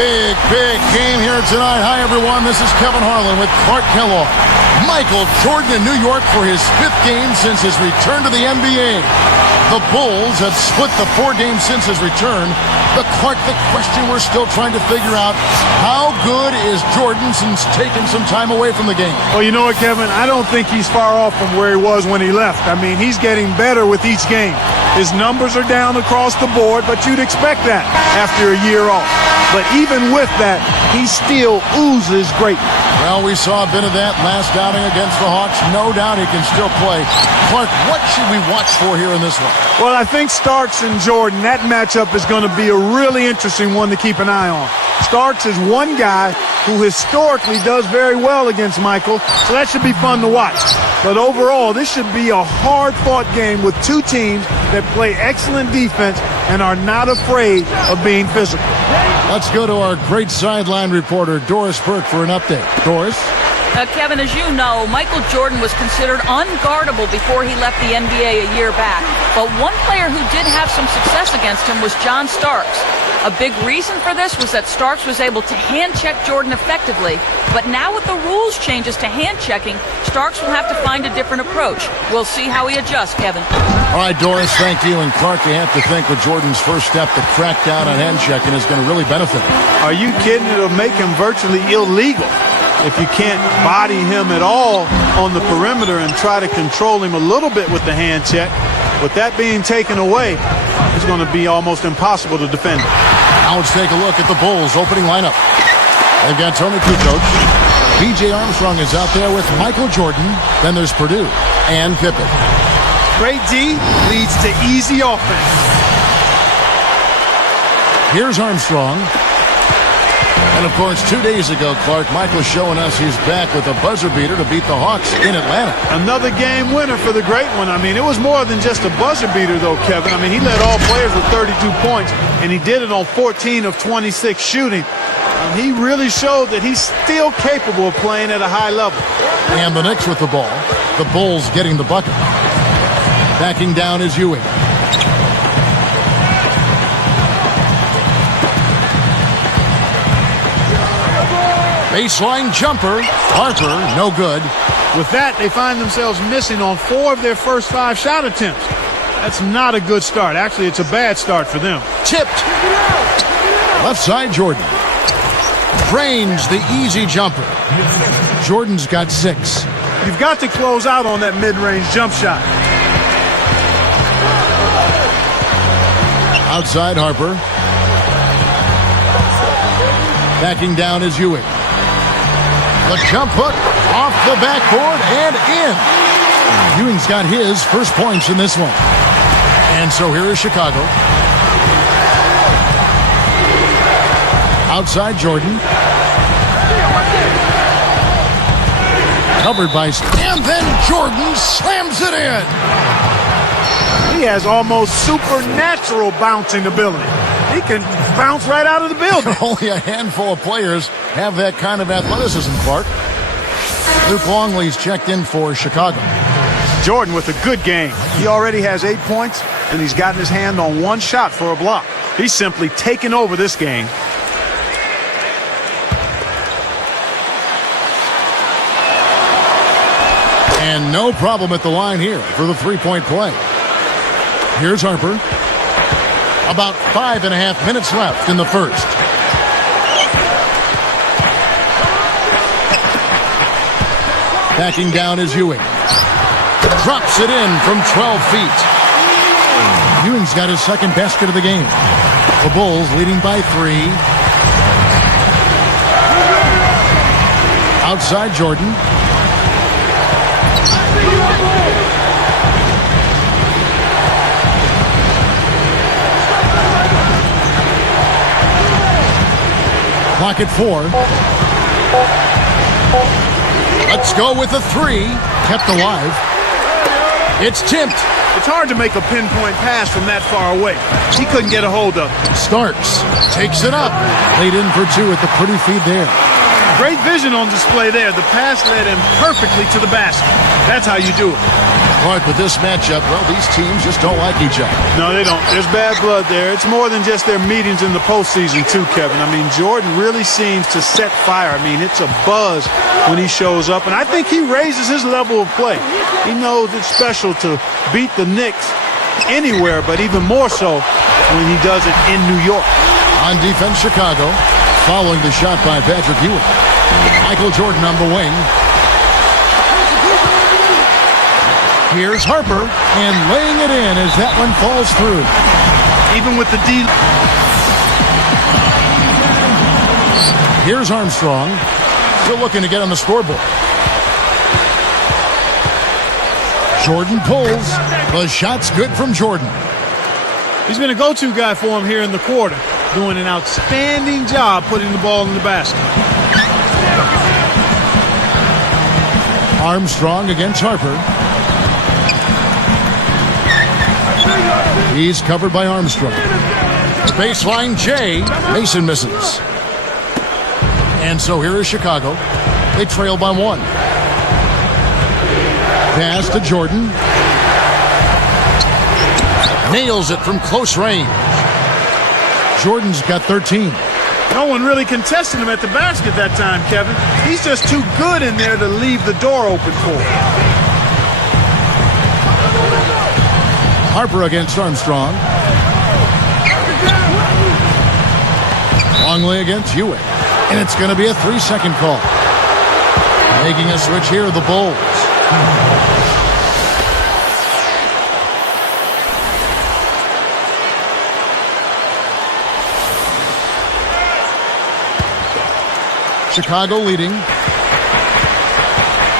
Big game here tonight. Hi, everyone. This is Kevin Harlan with Clark Kellogg. Michael Jordan in New York for his 5th game since his return to the NBA. The Bulls have split the 4 games since his return. But Clark, the question we're still trying to figure out, how good is Jordan since taking some time away from the game? Well, you know what, Kevin? I don't think he's far off from where he was when he left. I mean, he's getting better with each game. His numbers are down across the board, but you'd expect that after a year off. But even with that, he still oozes greatness. Well, we saw a bit of that last outing against the Hawks. No doubt he can still play. Clark, what should we watch for here in this one? Well, I think Starks and Jordan, that matchup is going to be a really interesting one to keep an eye on. Starks is one guy who historically does very well against Michael, so that should be fun to watch. But overall, this should be a hard-fought game with 2 teams that play excellent defense and are not afraid of being physical. Let's go to our great sideline reporter, Doris Burke, for an update. Doris? Kevin, as you know, Michael Jordan was considered unguardable before he left the NBA a year back. But one player who did have some success against him was John Starks. A big reason for this was that Starks was able to hand-check Jordan effectively. But now with the rules changes to hand-checking, Starks will have to find a different approach. We'll see how he adjusts, Kevin. All right, Doris, thank you. And Clark, you have to think with Jordan's first step, the crackdown on hand-checking is going to really benefit him. Are you kidding? It'll make him virtually illegal if you can't body him at all on the perimeter and try to control him a little bit with the hand check. With that being taken away, it's going to be almost impossible to defend. Now let's take a look at the Bulls' opening lineup. They've got Tony Kukoc. B.J. Armstrong is out there with Michael Jordan. Then there's Purdue and Pippen. Great D leads to easy offense. Here's Armstrong. And, of course, 2 days ago, Clark, Michael showing us he's back with a buzzer beater to beat the Hawks in Atlanta. Another game winner for the great one. I mean, it was more than just a buzzer beater, though, Kevin. I mean, he led all players with 32 points, and he did it on 14 of 26 shooting. He really showed that he's still capable of playing at a high level. And the Knicks with the ball. The Bulls getting the bucket. Backing down is Ewing. Baseline jumper. Harper, no good. With that, they find themselves missing on 4 of their first 5 shot attempts. That's not a good start. Actually, it's a bad start for them. Tipped. Left side, Jordan. Drains the easy jumper. Jordan's got 6. You've got to close out on that mid-range jump shot. Outside, Harper. Backing down is Ewing. The jump hook off the backboard and in. Ewing's got his first points in this one. And so here is Chicago. Outside Jordan. Covered by... And then Jordan slams it in. He has almost supernatural bouncing ability. He can bounce right out of the building. Only a handful of players have that kind of athleticism, Clark. Luke Longley's checked in for Chicago. Jordan with a good game. He already has 8 points, and he's gotten his hand on 1 shot for a block. He's simply taken over this game. And no problem at the line here for the 3-point play. Here's Harper. About 5.5 minutes left in the first. Backing down is Ewing. Drops it in from 12 feet. Ewing's got his second basket of the game. The Bulls leading by 3. Outside Jordan. Clock at 4. Let's go with a 3. Kept alive. It's tipped. It's hard to make a pinpoint pass from that far away. He couldn't get a hold of it. Starks takes it up. Laid in for 2 at the pretty feed there. Great vision on display there. The pass led him perfectly to the basket. That's how you do it. Clark, with this matchup, well, these teams just don't like each other. No, they don't. There's bad blood there. It's more than just their meetings in the postseason, too, Kevin. I mean, Jordan really seems to set fire. I mean, it's a buzz when he shows up, and I think he raises his level of play. He knows it's special to beat the Knicks anywhere, but even more so when he does it in New York. On defense, Chicago, following the shot by Patrick Ewing. Michael Jordan on the wing. Here's Harper, and laying it in as that one falls through. Even with the D. Here's Armstrong, still looking to get on the scoreboard. Jordan pulls. The shot's good from Jordan. He's been a go-to guy for him here in the quarter, doing an outstanding job putting the ball in the basket. Armstrong against Harper. He's covered by Armstrong. Baseline J. Mason misses. And so here is Chicago. They trail by 1. Pass to Jordan. Nails it from close range. Jordan's got 13. No one really contested him at the basket that time, Kevin. He's just too good in there to leave the door open for him. Harper against Armstrong. Longley against Ewing. And it's going to be a 3-second call. Making a switch here, the Bulls. Chicago leading.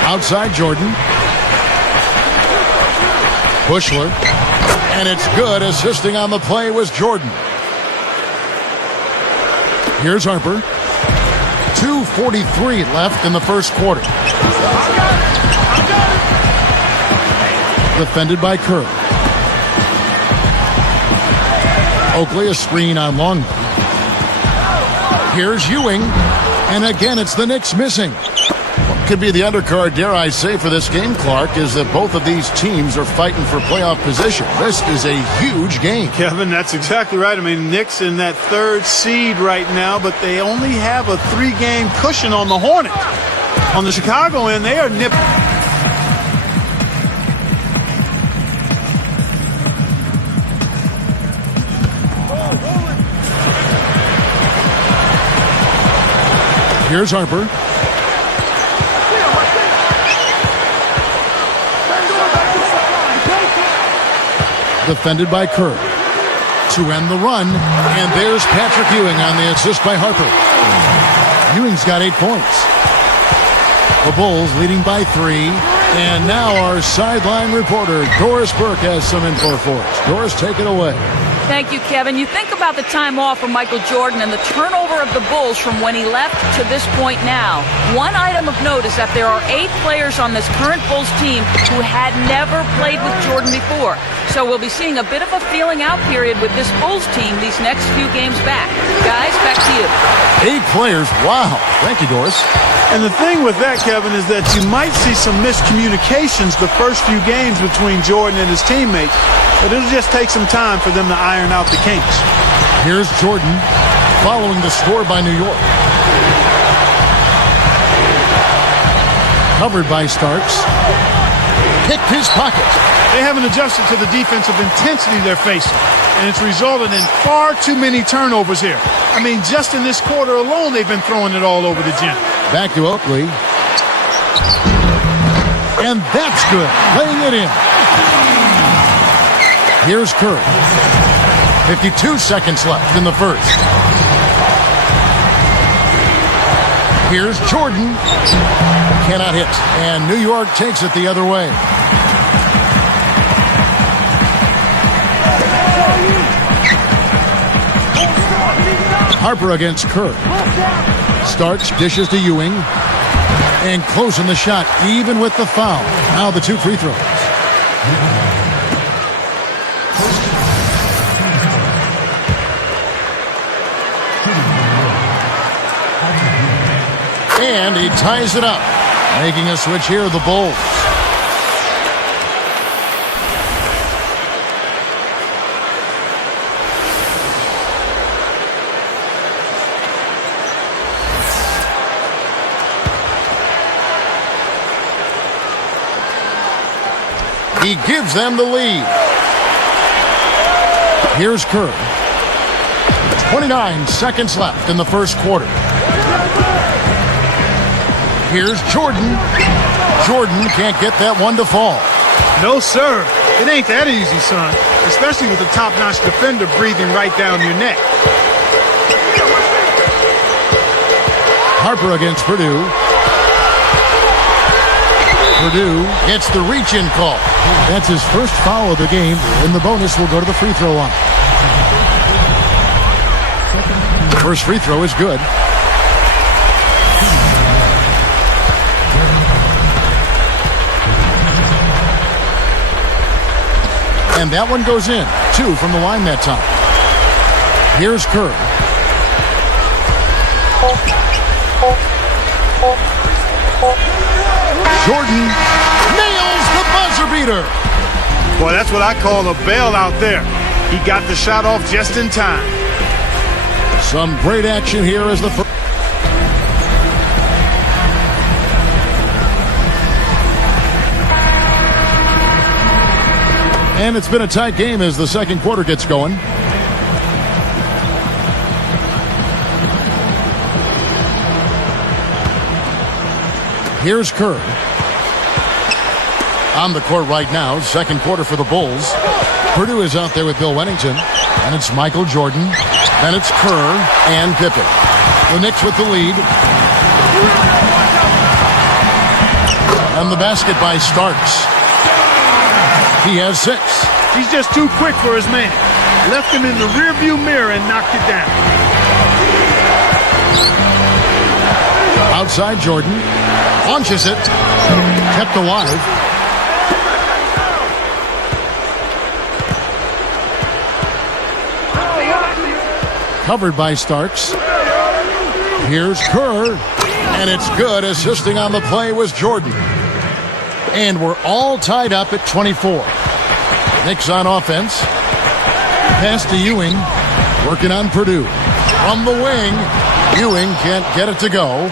Outside Jordan. Bushler. And it's good. Assisting on the play was Jordan. Here's Harper. 2:43 left in the first quarter. Defended by Kerr. Oakley, a screen on Long. Here's Ewing. And again, it's the Knicks missing. What could be the undercard, dare I say, for this game, Clark, is that both of these teams are fighting for playoff position. This is a huge game. Kevin, that's exactly right. I mean, Knicks in that 3rd seed right now, but they only have a 3-game cushion on the Hornets. On the Chicago end, they are nipping. Here's Harper. Defended by Kerr. To end the run, and there's Patrick Ewing on the assist by Harper. Ewing's got 8 points. The Bulls leading by 3, and now our sideline reporter, Doris Burke, has some info for us. Doris, take it away. Thank you, Kevin. You think about the time off for Michael Jordan and the turnover of the Bulls from when he left to this point now. One item of note is that there are 8 players on this current Bulls team who had never played with Jordan before. So we'll be seeing a bit of a feeling out period with this Bulls team these next few games back. Guys, back to you. 8 players. Wow. Thank you, Doris. And the thing with that, Kevin, is that you might see some miscommunications the first few games between Jordan and his teammates, but it'll just take some time for them to iron out the kinks. Here's Jordan following the score by New York. Covered by Starks. Picked his pocket. They haven't adjusted to the defensive intensity they're facing, and it's resulted in far too many turnovers here. I mean, just in this quarter alone, they've been throwing it all over the gym. Back to Oakley. And that's good. Laying it in. Here's Kerr. 52 seconds left in the first. Here's Jordan. Cannot hit. And New York takes it the other way. Harper against Kerr. Starks, dishes to Ewing. And closing the shot, even with the foul. Now the 2 free throws. And he ties it up. Making a switch here, the Bulls. He gives them the lead. Here's Kerr. 29 seconds left in the first quarter. Here's Jordan. Jordan can't get that one to fall. No, sir. It ain't that easy, son. Especially with a top-notch defender breathing right down your neck. Harper against Purdue. Purdue gets the reach-in call. That's his first foul of the game, and the bonus will go to the free throw line. The first free throw is good. And that one goes in. 2 from the line that time. Here's Kerr. Jordan nails the buzzer beater. Boy, that's what I call a bailout there. He got the shot off just in time. Some great action here as the first. And it's been a tight game as the second quarter gets going. Here's Kerr. On the court right now, second quarter for the Bulls. Purdue is out there with Bill Wennington. And it's Michael Jordan. Then it's Kerr and Pippen. The Knicks with the lead. And the basket by Starks. He has 6. He's just too quick for his man. Left him in the rearview mirror and knocked it down. Outside Jordan. Launches it. Kept alive. Covered by Starks. Here's Kerr. And it's good. Assisting on the play was Jordan. And we're all tied up at 24. Knicks on offense. Pass to Ewing. Working on Purdue. From the wing. Ewing can't get it to go.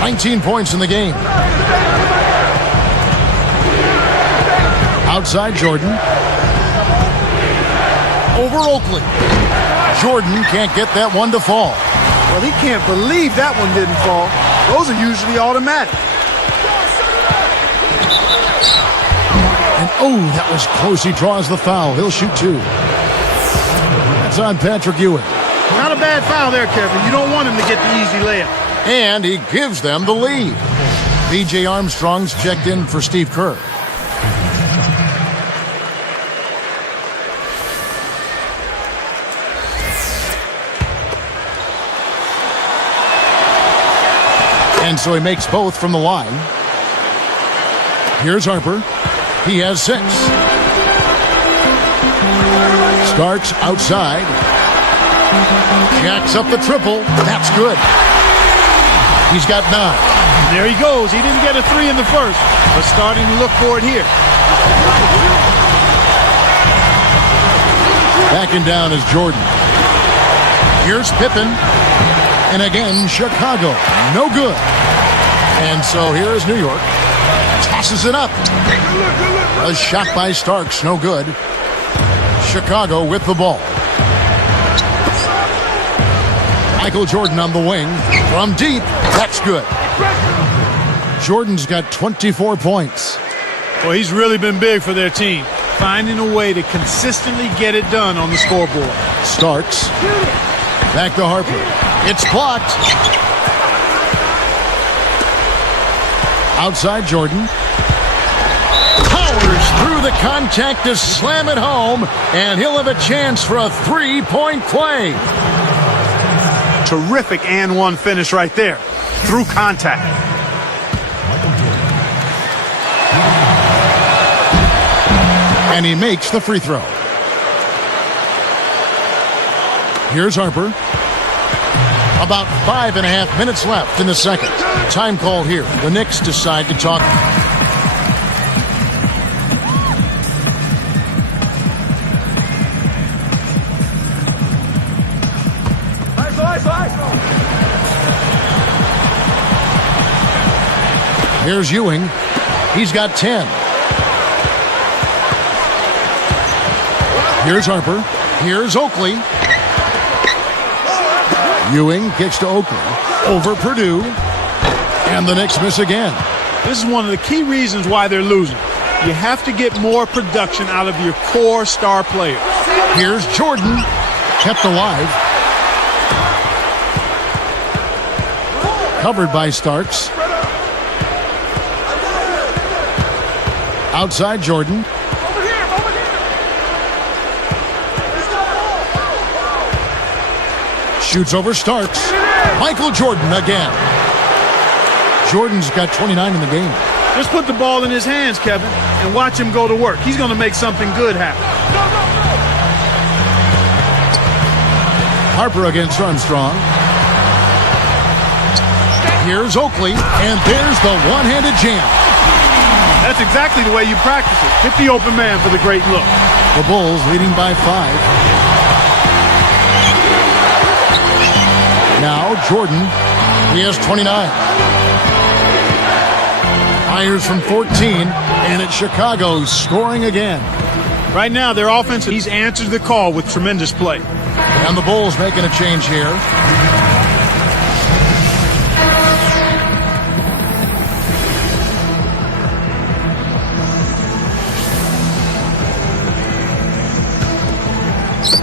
19 points in the game. Outside Jordan. Over Oakley. Jordan can't get that one to fall. Well, he can't believe that one didn't fall. Those are usually automatic. And oh, that was close. He draws the foul. He'll shoot 2. That's on Patrick Ewing. Not a bad foul there, Kevin. You don't want him to get the easy layup. And he gives them the lead. B.J. Armstrong's checked in for Steve Kerr. And so he makes both from the line. Here's Harper. He has 6. Starks outside. Jacks up the triple. That's good. He's got 9. There he goes. He didn't get a 3 in the first, but starting to look for it here. Backing down is Jordan. Here's Pippen. And again, Chicago. No good. And so here is New York. Tosses it up. A shot by Starks. No good. Chicago with the ball. Michael Jordan on the wing. From deep. That's good. Jordan's got 24 points. Well, he's really been big for their team, finding a way to consistently get it done on the scoreboard. Starks. Back to Harper. It's blocked. Outside Jordan. Powers through the contact to slam it home, and he'll have a chance for a 3-point play. Terrific and one finish right there. Through contact. And he makes the free throw. Here's Harper. About 5.5 minutes left in the second. Time call here. The Knicks decide to talk. Here's Ewing. He's got 10. Here's Harper. Here's Oakley. Ewing kicks to Oakley. Over Purdue. And the Knicks miss again. This is one of the key reasons why they're losing. You have to get more production out of your core star players. Here's Jordan. Kept alive. Covered by Starks. Outside Jordan. Shoots over Starks. Michael Jordan again. Jordan's got 29 in the game. Just put the ball in his hands, Kevin, and watch him go to work. He's going to make something good happen. Harper against Armstrong. Here's Oakley, and there's the one-handed jam. That's exactly the way you practice it. Hit the open man for the great look. The Bulls leading by 5. Now Jordan, he has 29. Fires from 14, and it's Chicago scoring again. Right now, their offense, he's answered the call with tremendous play. And the Bulls making a change here.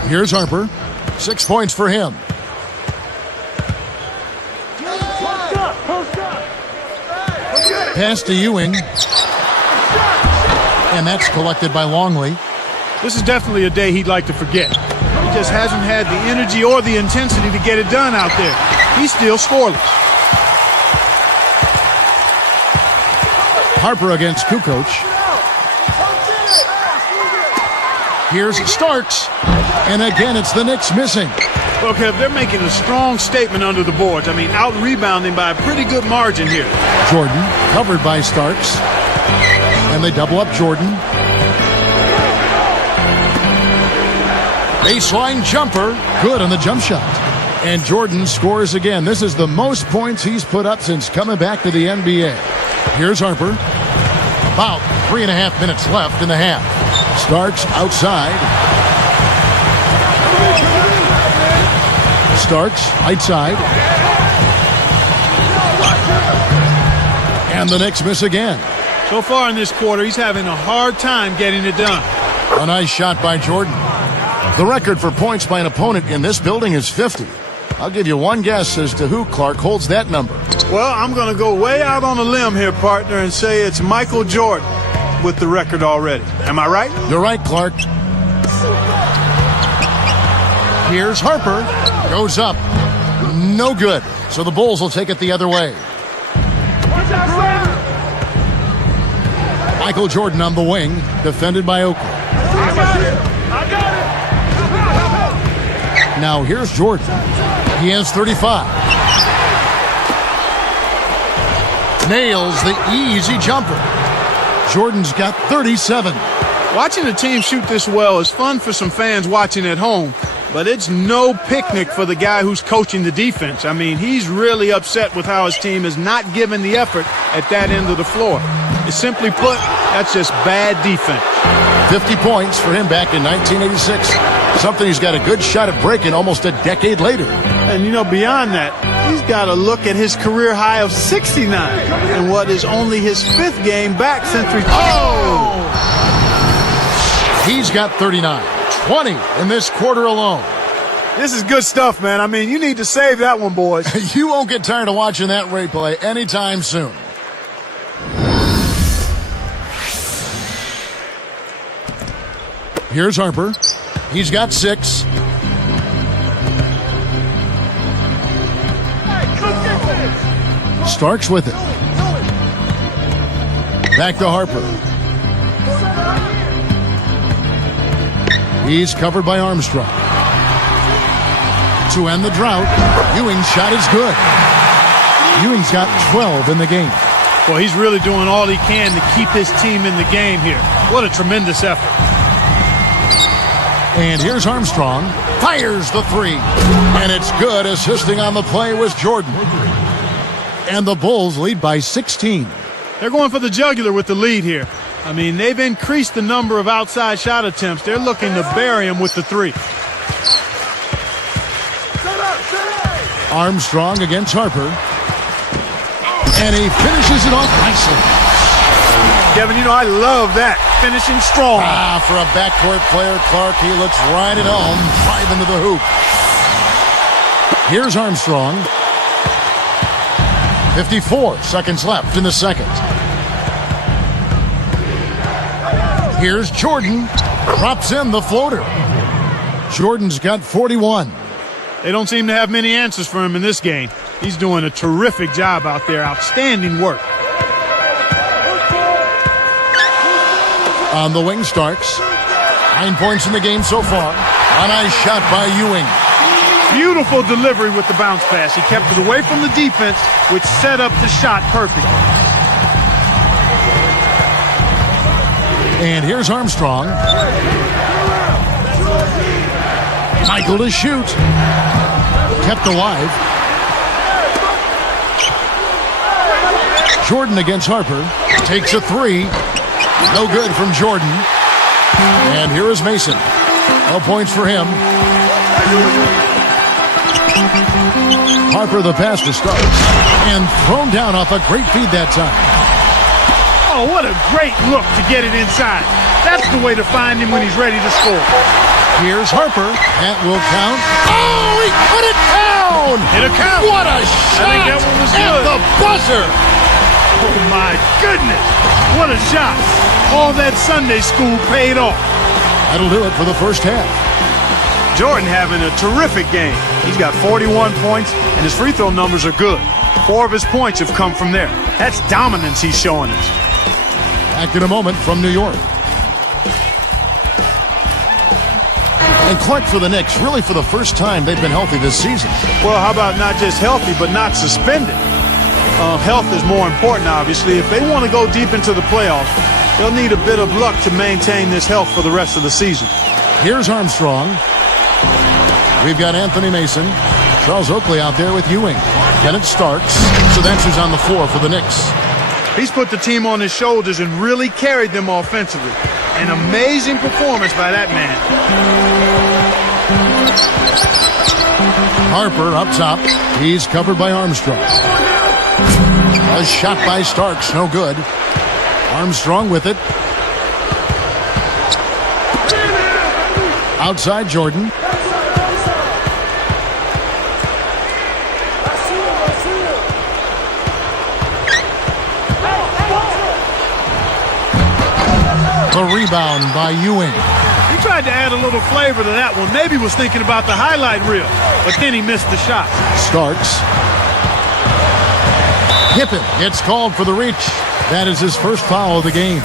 Here's Harper. 6 points for him. Pass to Ewing. And that's collected by Longley. This is definitely a day he'd like to forget. He just hasn't had the energy or the intensity to get it done out there. He's still scoreless. Harper against Kukoc. Here's Starks. And again, it's the Knicks missing. Well, Kev, they're making a strong statement under the boards. I mean, out-rebounding by a pretty good margin here. Jordan, covered by Starks. And they double up Jordan. Baseline jumper. Good on the jump shot. And Jordan scores again. This is the most points he's put up since coming back to the NBA. Here's Harper. About 3.5 minutes left in the half. Starks outside. Starks right side. And the Knicks miss again. So far in this quarter, he's having a hard time getting it done. A nice shot by Jordan. The record for points by an opponent in this building is 50. I'll give you one guess as to who, Clark, holds that number. Well, I'm going to go way out on a limb here, partner, and say it's Michael Jordan with the record already. Am I right? You're right, Clark. Here's Harper. Goes up. No good. So the Bulls will take it the other way. Michael Jordan on the wing, defended by Oakley. Now here's Jordan. He has 35. Nails the easy jumper. Jordan's got 37. Watching a team shoot this well is fun for some fans watching at home, but it's no picnic for the guy who's coaching the defense. I mean, he's really upset with how his team is not giving the effort at that end of the floor. It's simply put, that's just bad defense. 50 points for him back in 1986. Something he's got a good shot at breaking almost a decade later. And, you know, beyond that, he's got to look at his career high of 69 and what is only his 5th game back since Oh! He's got 39. 20 in this quarter alone. This is good stuff, man. I mean, you need to save that one, boys. You won't get tired of watching that replay anytime soon. Here's Harper. He's got 6. Starks with it. Back to Harper. He's covered by Armstrong. To end the drought, Ewing's shot is good. Ewing's got 12 in the game. Well, he's really doing all he can to keep his team in the game here. What a tremendous effort. And here's Armstrong. Fires the 3. And it's good. Assisting on the play was Jordan. And the Bulls lead by 16. They're going for the jugular with the lead here. I mean, they've increased the number of outside shot attempts. They're looking to bury him with the three. Armstrong against Harper. And he finishes it off nicely. Kevin, you know, I love that. Finishing strong. For a backcourt player, Clark, he looks right at home. Drive into the hoop. Here's Armstrong. 54 seconds left in the second. Here's Jordan. Drops in the floater. Jordan's got 41. They don't seem to have many answers for him in this game. He's doing a terrific job out there. Outstanding work. On the wing, Starks. 9 points in the game so far. A nice shot by Ewing. Beautiful delivery with the bounce pass. He kept it away from the defense, which set up the shot perfectly. And here's Armstrong. Michael to shoot. Kept alive. Jordan against Harper. Takes a three. No good from Jordan. And here is Mason. No points for him. Harper the pass to Starks. And thrown down off a great feed that time. Oh, what a great look to get it inside. That's the way to find him when he's ready to score. Here's Harper. That will count. Oh, he put it down! It'll count. What a shot! I think that one was at good. The buzzer! Oh, my goodness. What a shot. All that Sunday school paid off. That'll do it for the first half. Jordan having a terrific game. He's got 41 points, and his free throw numbers are good. 4 of his points have come from there. That's dominance he's showing us. Back in a moment from New York. And Clark for the Knicks, really for the first time they've been healthy this season. Well, how about not just healthy, but not suspended? Health is more important, obviously. If they want to go deep into the playoffs, they'll need a bit of luck to maintain this health for the rest of the season. Here's Armstrong. We've got Anthony Mason. Charles Oakley out there with Ewing. Then it's Starks. So that's who's on the floor for the Knicks. He's put the team on his shoulders and really carried them offensively. An amazing performance by that man. Harper up top. He's covered by Armstrong. A shot by Starks, no good. Armstrong with it. Outside Jordan. The rebound by Ewing. He tried to add a little flavor to that one. Maybe was thinking about the highlight reel, but then he missed the shot. Starks. Pippen gets called for the reach. That is his first foul of the game.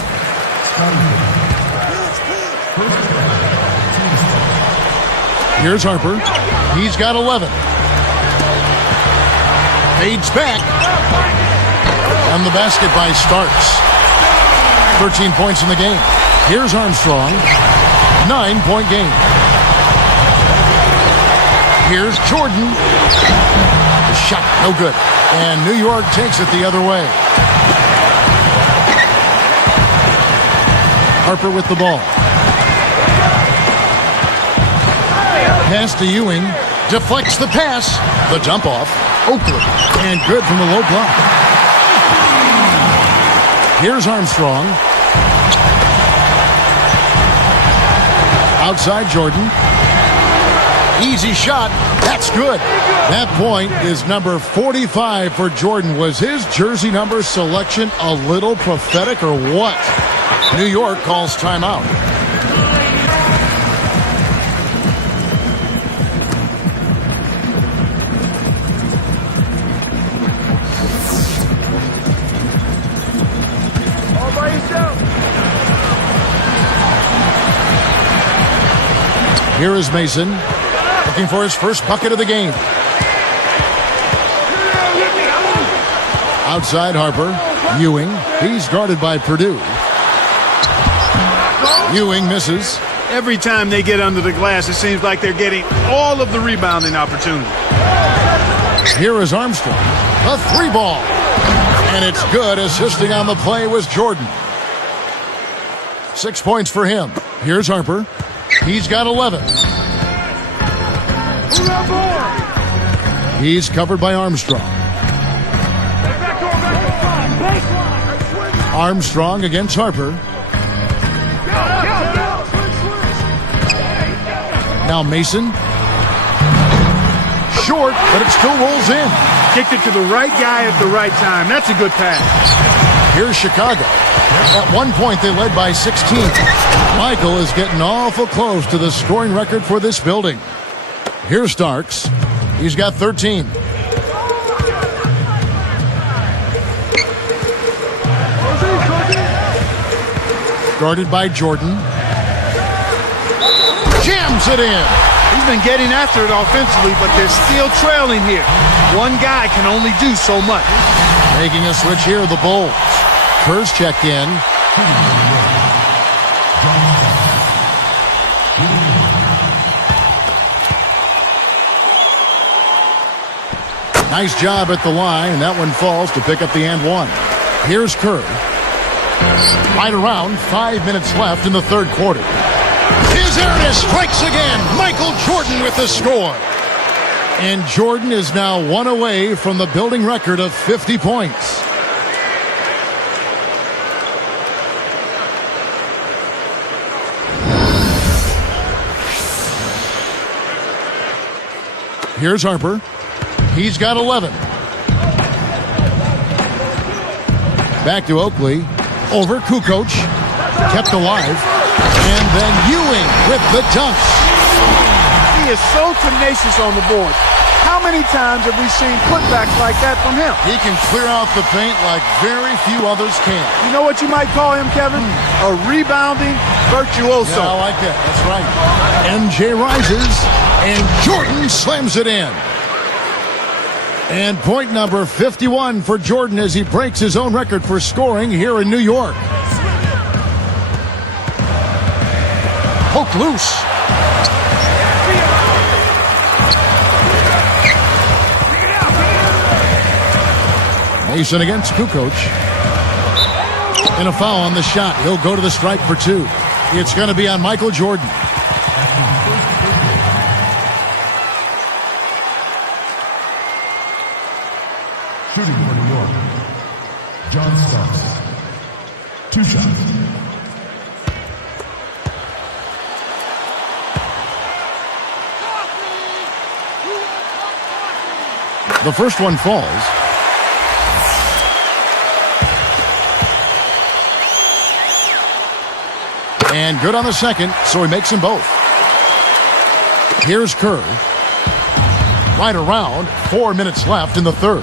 Here's Harper. He's got 11. Fades back. And the basket by Starks. 13 points in the game. Here's Armstrong. 9-point game. Here's Jordan. The shot, no good. And New York takes it the other way. Harper with the ball. Pass to Ewing. Deflects the pass. The dump off. Oakley. And good from the low block. Here's Armstrong. Outside Jordan. Easy shot. That's good. That point is number 45 for Jordan. Was his jersey number selection a little prophetic or what? New York calls timeout. Here is Mason, looking for his first bucket of the game. Outside Harper, Ewing. He's guarded by Purdue. Ewing misses. Every time they get under the glass, it seems like they're getting all of the rebounding opportunity. Here is Armstrong, a three ball. And it's good. Assisting on the play was Jordan. 6 points for him. Here's Harper. He's got 11. He's covered by Armstrong. Armstrong against Harper. Now Mason. Short, but it still rolls in. Kicked it to the right guy at the right time. That's a good pass. Here's Chicago. At one point, they led by 16. Michael is getting awful close to the scoring record for this building. Here's Starks. He's got 13. Guarded by Jordan. Jams it in. He's been getting after it offensively, but they're still trailing here. One guy can only do so much. Making a switch here, the Bulls. Kerr's checked in. Nice job at the line. That one falls to pick up the and one. Here's Kerr. Right around 5 minutes left in the third quarter. His Ernest strikes again. Michael Jordan with the score. And Jordan is now one away from the building record of 50 points. Here's Harper. He's got 11. Back to Oakley. Over Kukoc. Kept alive. And then Ewing with the dunks. He is so tenacious on the board. How many times have we seen putbacks like that from him? He can clear out the paint like very few others can. You know what you might call him, Kevin? A rebounding virtuoso. Yeah, I like that. That's right. MJ rises, and Jordan slams it in. And point number 51 for Jordan as he breaks his own record for scoring here in New York. Poked loose. Mason against Kukoc. And a foul on the shot. He'll go to the strike for two. It's going to be on Michael Jordan. Shooting for New York, John Starks. 2 shots. The first one falls. And good on the second, so he makes them both. Here's Kerr. Right around 4 minutes left in the third.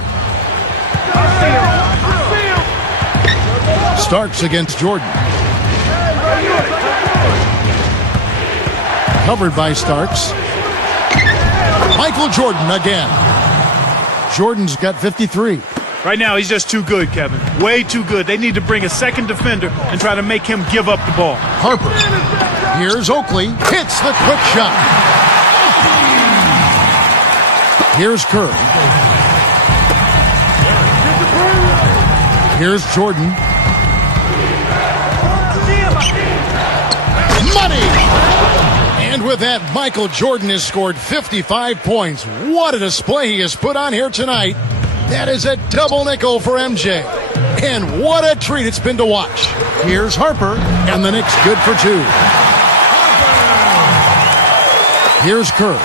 Starks against Jordan. Covered by Starks. Michael Jordan again. Jordan's got 53. Right now, he's just too good, Kevin. Way too good. They need to bring a second defender and try to make him give up the ball. Harper. Here's Oakley. Hits the quick shot. Here's Kerr. Here's Jordan. Money! And with that, Michael Jordan has scored 55 points. What a display he has put on here tonight. That is a double nickel for MJ. And what a treat it's been to watch. Here's Harper, and the Knicks good for two. Here's Kerr.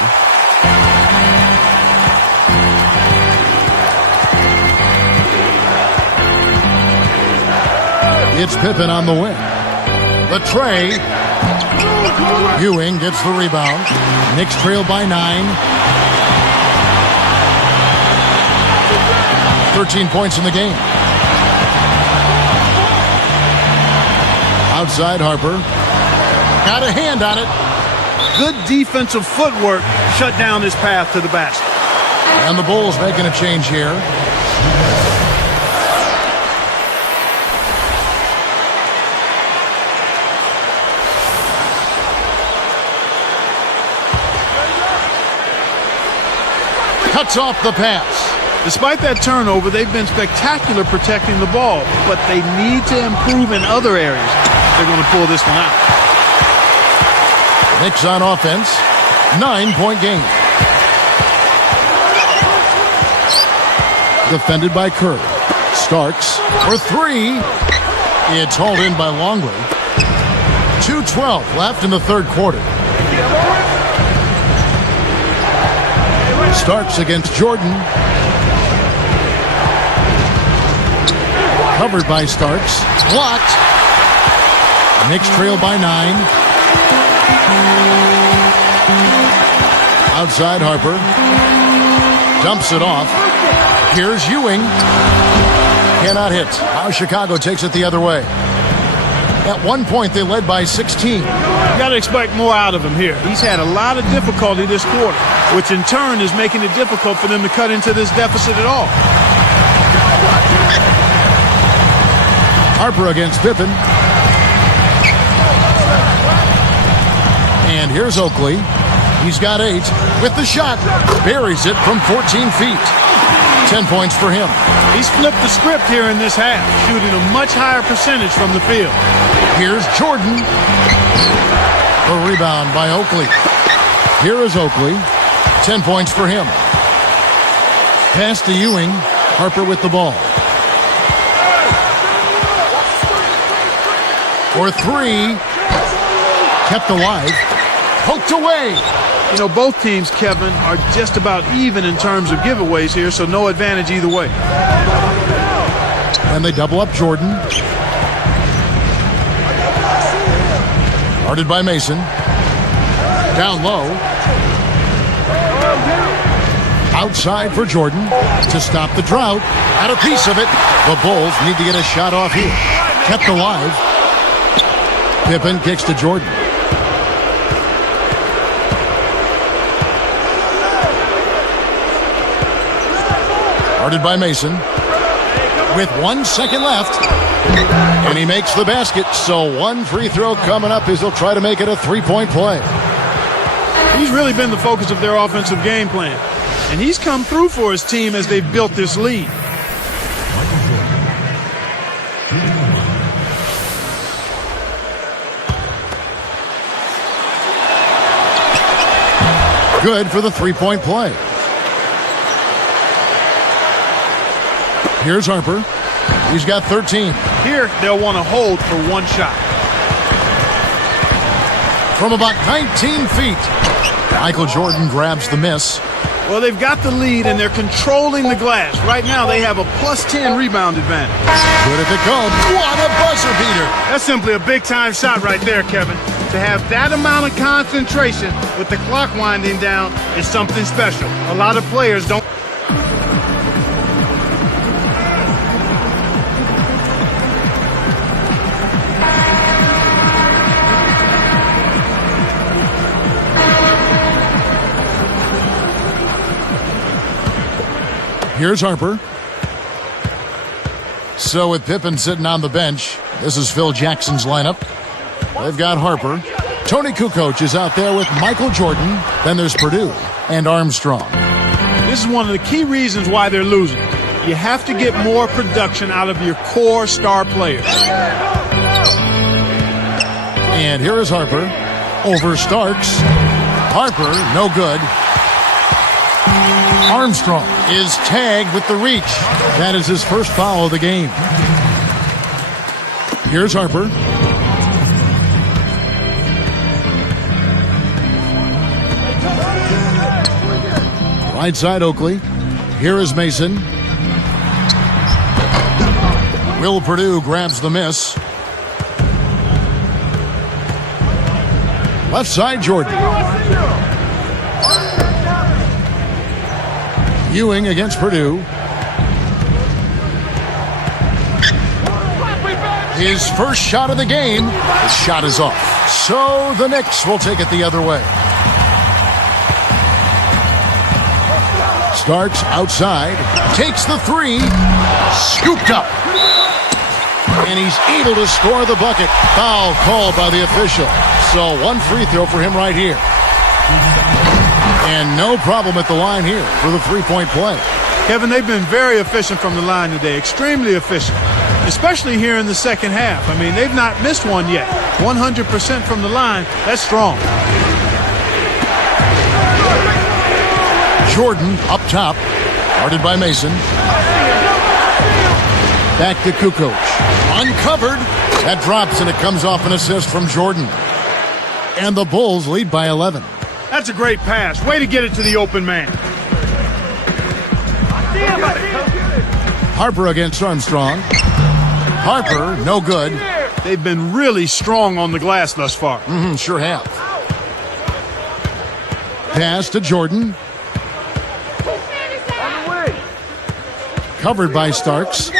It's Pippen on the wing. The tray. Ewing gets the rebound. Knicks trail by 9. 13 points in the game. Outside Harper. Got a hand on it. Good defensive footwork shut down his path to the basket. And the Bulls making a change here. Cuts off the pass. Despite that turnover, they've been spectacular protecting the ball, but they need to improve in other areas. They're going to pull this one out. Knicks on offense, 9-point game. Defended by Kerr. Starks for three. It's hauled in by Longley. 2:12 left in the third quarter. Starks against Jordan. Covered by Starks. Blocked. Knicks trail by 9. Outside Harper. Dumps it off. Here's Ewing. Cannot hit. Now Chicago takes it the other way. At one point, they led by 16. You got to expect more out of him here. He's had a lot of difficulty this quarter, which in turn is making it difficult for them to cut into this deficit at all. Harper against Pippen. And here's Oakley. He's got 8 with the shot. Buries it from 14 feet. 10 points for him. He's flipped the script here in this half, shooting a much higher percentage from the field. Here's Jordan. A rebound by Oakley. Here is Oakley. 10 points for him. Pass to Ewing. Harper with the ball. For 3. Kept alive. Poked away. You know, both teams, Kevin, are just about even in terms of giveaways here, so no advantage either way. And they double up Jordan. Guarded by Mason. Down low. Outside for Jordan to stop the drought. Had a piece of it. The Bulls need to get a shot off here. Kept alive. Pippen kicks to Jordan. Guarded by Mason. With 1 second left. And he makes the basket. So one free throw coming up as he'll try to make it a 3-point play. He's really been the focus of their offensive game plan. And he's come through for his team as they've built this lead. Good for the 3-point play. Here's Harper. He's got 13. Here, they'll want to hold for one shot. From about 19 feet, Michael Jordan grabs the miss. Well, they've got the lead, and they're controlling the glass. Right now, they have a +10 rebound advantage. Good if it goes. What a buzzer beater. That's simply a big-time shot right there, Kevin. To have that amount of concentration with the clock winding down is something special. A lot of players don't. Here's Harper. So with Pippen sitting on the bench, this is Phil Jackson's lineup. They've got Harper. Tony Kukoc is out there with Michael Jordan. Then there's Purdue and Armstrong. This is one of the key reasons why they're losing. You have to get more production out of your core star players. And here is Harper. Over Starks. Harper, no good. Armstrong is tagged with the reach. That is his first foul of the game. Here's Harper. Right side Oakley. Here is Mason. Will Purdue grabs the miss. Left side Jordan. Ewing against Purdue. His first shot of the game. The shot is off. So the Knicks will take it the other way. Starks outside. Takes the 3. Scooped up. And he's able to score the bucket. Foul called by the official. So one free throw for him right here. And no problem at the line here for the 3-point play. Kevin, they've been very efficient from the line today, extremely efficient, especially here in the second half. I mean, they've not missed one yet. 100% from the line, that's strong. Jordan up top, guarded by Mason. Back to Kukoc. Uncovered. That drops, and it comes off an assist from Jordan. And the Bulls lead by 11. That's a great pass. Way to get it to the open man. Harper against Armstrong. Harper, no good. They've been really strong on the glass thus far. Sure have. Pass to Jordan. Covered by Starks.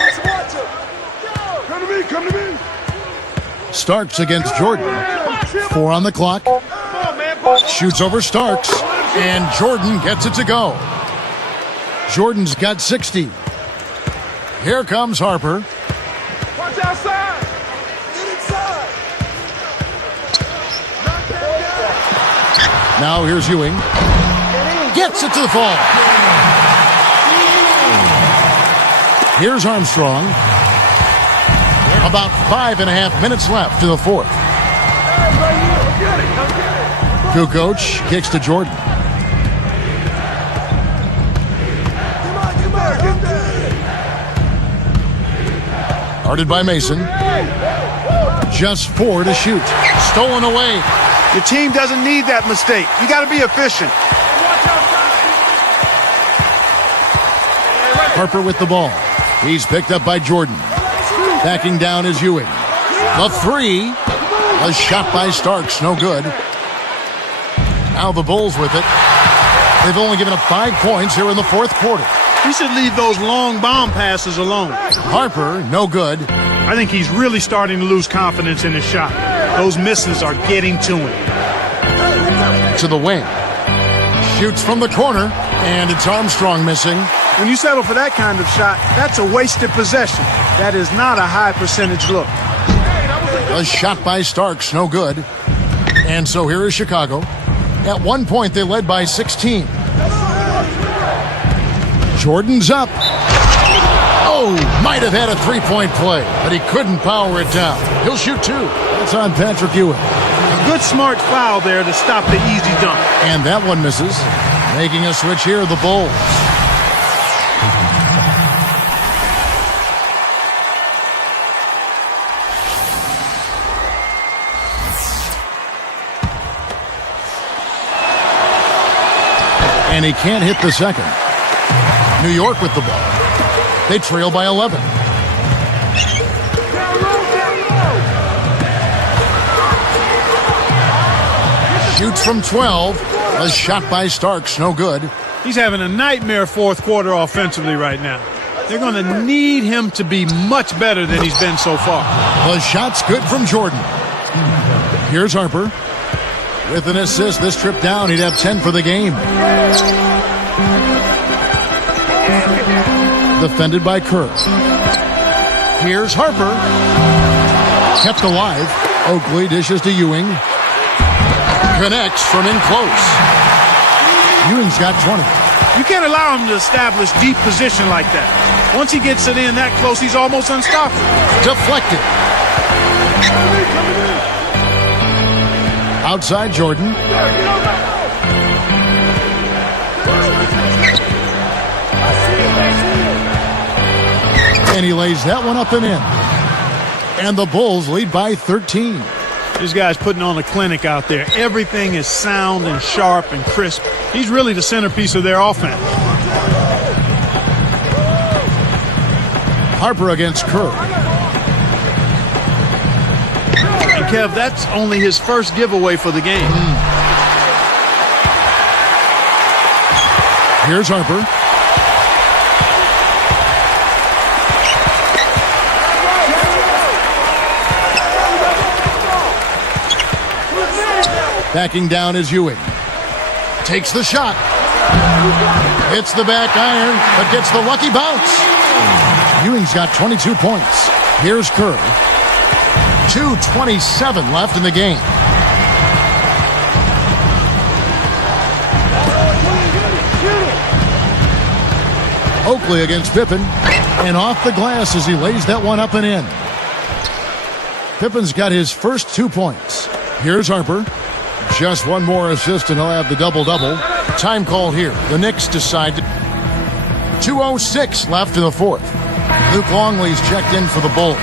Starks against Jordan. 4 on the clock. Shoots over Starks. And Jordan gets it to go. Jordan's got 60. Here comes Harper. Watch outside. Get inside. Now here's Ewing. Gets it to the fall. Here's Armstrong. About 5.5 minutes left to the fourth. Kukoc kicks to Jordan. Guarded by Mason. Just 4 to shoot. Stolen away. Your team doesn't need that mistake. You got to be efficient. Harper with the ball. He's picked up by Jordan. Backing down is Ewing. The 3. A shot by Starks. No good. Now the Bulls with it. They've only given up 5 points here in the fourth quarter. He should leave those long bomb passes alone. Harper, no good. I think he's really starting to lose confidence in his shot. Those misses are getting to him. To the wing. Shoots from the corner, and it's Armstrong missing. When you settle for that kind of shot, that's a wasted possession. That is not a high percentage look. A shot by Starks, no good. And so here is Chicago. At one point, they led by 16. Jordan's up. Oh, might have had a three-point play, but he couldn't power it down. He'll shoot 2. That's on Patrick Ewing. A good smart foul there to stop the easy dunk. And that one misses. Making a switch here, the Bulls. And he can't hit the second. New York with the ball. They trail by 11. Shoots from 12. A shot by Starks, no good. He's having a nightmare fourth quarter offensively right now. They're going to need him to be much better than he's been so far. The shot's good from Jordan. Here's Harper. With an assist this trip down, he'd have 10 for the game. Defended by Kerr. Here's Harper. Kept alive. Oakley dishes to Ewing. Connects from in close. Ewing's got 20. You can't allow him to establish deep position like that. Once he gets it in that close, he's almost unstoppable. Deflected. Outside Jordan. And he lays that one up and in. And the Bulls lead by 13. This guy's putting on a clinic out there. Everything is sound and sharp and crisp. He's really the centerpiece of their offense. Harper against Kerr. And Kev, that's only his first giveaway for the game. Here's Harper. Backing down is Ewing. Takes the shot. Hits the back iron, but gets the lucky bounce. Ewing's got 22 points. Here's Kerr. 2:27 left in the game. Oakley against Pippen. And off the glass as he lays that one up and in. Pippen's got his first 2 points. Here's Harper. Just one more assist and he'll have the double-double. Time called here. The Knicks decide to... 2:06 left in the fourth. Luke Longley's checked in for the Bulls.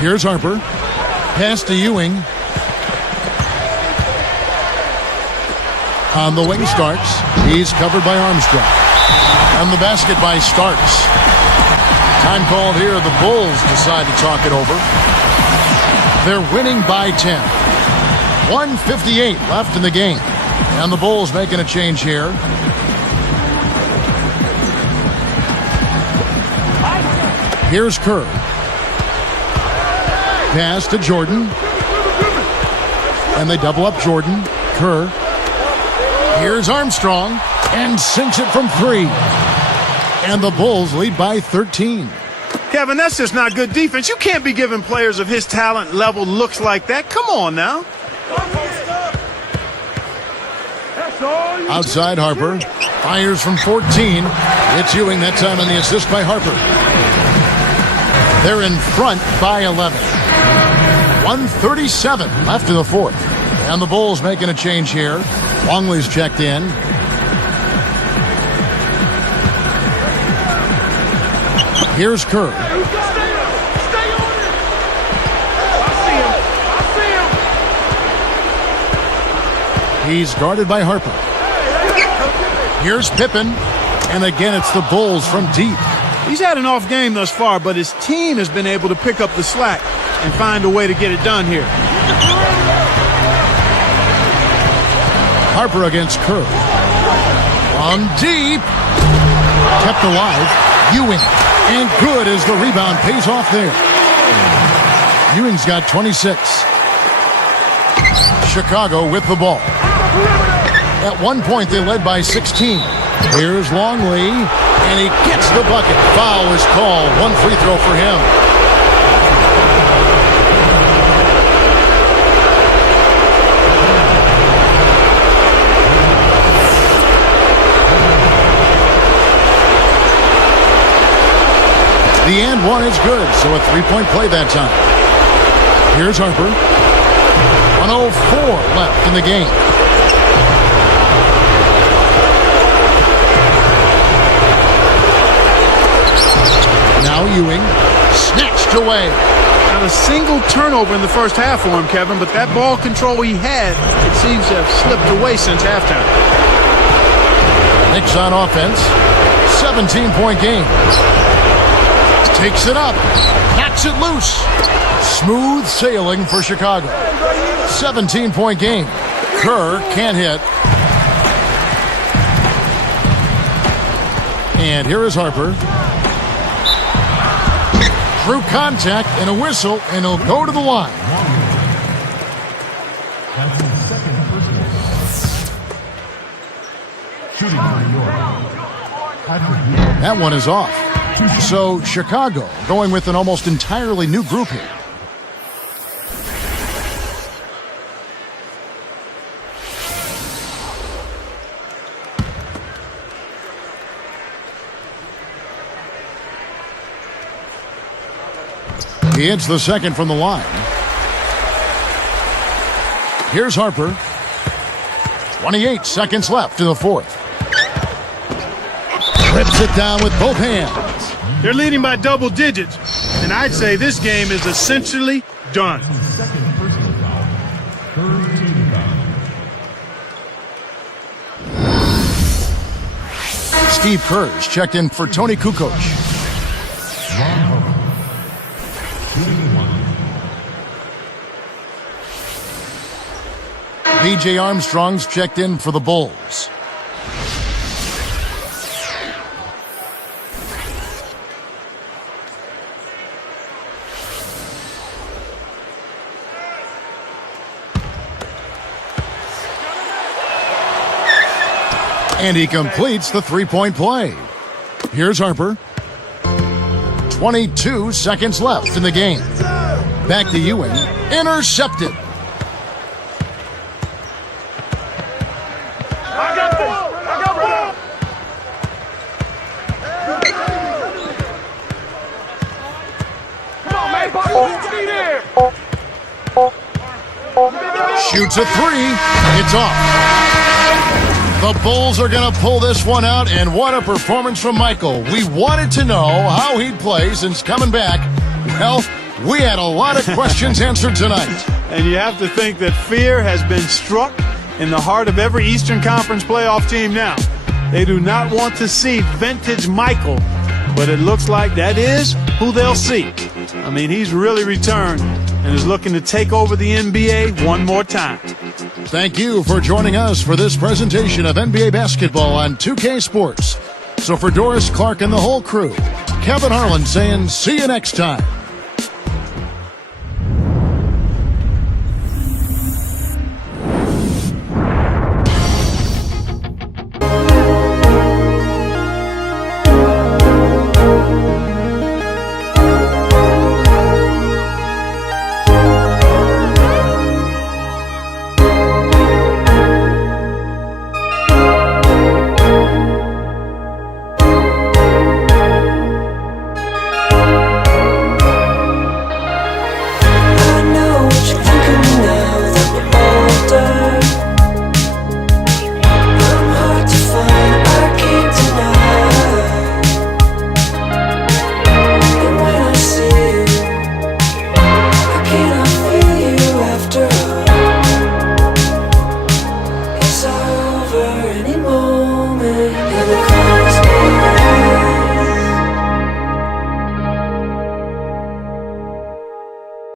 Here's Harper. Pass to Ewing. On the wing Starks. He's covered by Armstrong. And the basket by Starks. Time called here. The Bulls decide to talk it over. They're winning by 10. 1:58 left in the game. And the Bulls making a change here. Here's Kerr. Pass to Jordan. And they double up Jordan. Kerr. Here's Armstrong. And sinks it from 3. And the Bulls lead by 13. Kevin, that's just not good defense. You can't be giving players of his talent level looks like that. Come on now. Outside Harper. Fires from 14. It's Ewing that time on the assist by Harper. They're in front by 11. 1:37 left in the fourth. And the Bulls making a change here. Longley's checked in. Here's Kerr. He's guarded by Harper. Here's Pippen. And again, it's the Bulls from deep. He's had an off game thus far, but his team has been able to pick up the slack and find a way to get it done here. Harper against Kerr. From deep. Kept alive. Ewing. And good as the rebound pays off there. Ewing's got 26. Chicago with the ball. At one point, they led by 16. Here's Longley. And he gets the bucket. Foul is called. One free throw for him. The and one is good, so a three-point play that time. Here's Harper. 1:04 left in the game. Now Ewing, snatched away. Not a single turnover in the first half for him, Kevin, but that ball control he had, it seems to have slipped away since halftime. Knicks on offense. 17-point game. Takes it up. Knocks it loose. Smooth sailing for Chicago. 17-point game. Kerr can't hit. And here is Harper. Through contact and a whistle, and he'll go to the line. That's his second personal. Shooting for New York. That one is off. So Chicago going with an almost entirely new group here. He hits the second from the line. Here's Harper. 28 seconds left in the fourth. Rips it down with both hands. They're leading by double digits, and I'd say this game is essentially done. Second personal foul. Third team foul. Steve Kerr's checked in for Tony Kukoc. B.J. Armstrong's checked in for the Bulls. And he completes the three-point play. Here's Harper. 22 seconds left in the game. Back to Ewing. Intercepted. Shoots a three. It's off. The Bulls are going to pull this one out, and what a performance from Michael. We wanted to know how he'd play since coming back. Well, we had a lot of questions answered tonight. And you have to think that fear has been struck in the heart of every Eastern Conference playoff team now. They do not want to see vintage Michael, but it looks like that is who they'll see. I mean, he's really returned and is looking to take over the NBA one more time. Thank you for joining us for this presentation of NBA basketball on 2K Sports. So for Doris, Clark, and the whole crew, Kevin Harlan saying see you next time.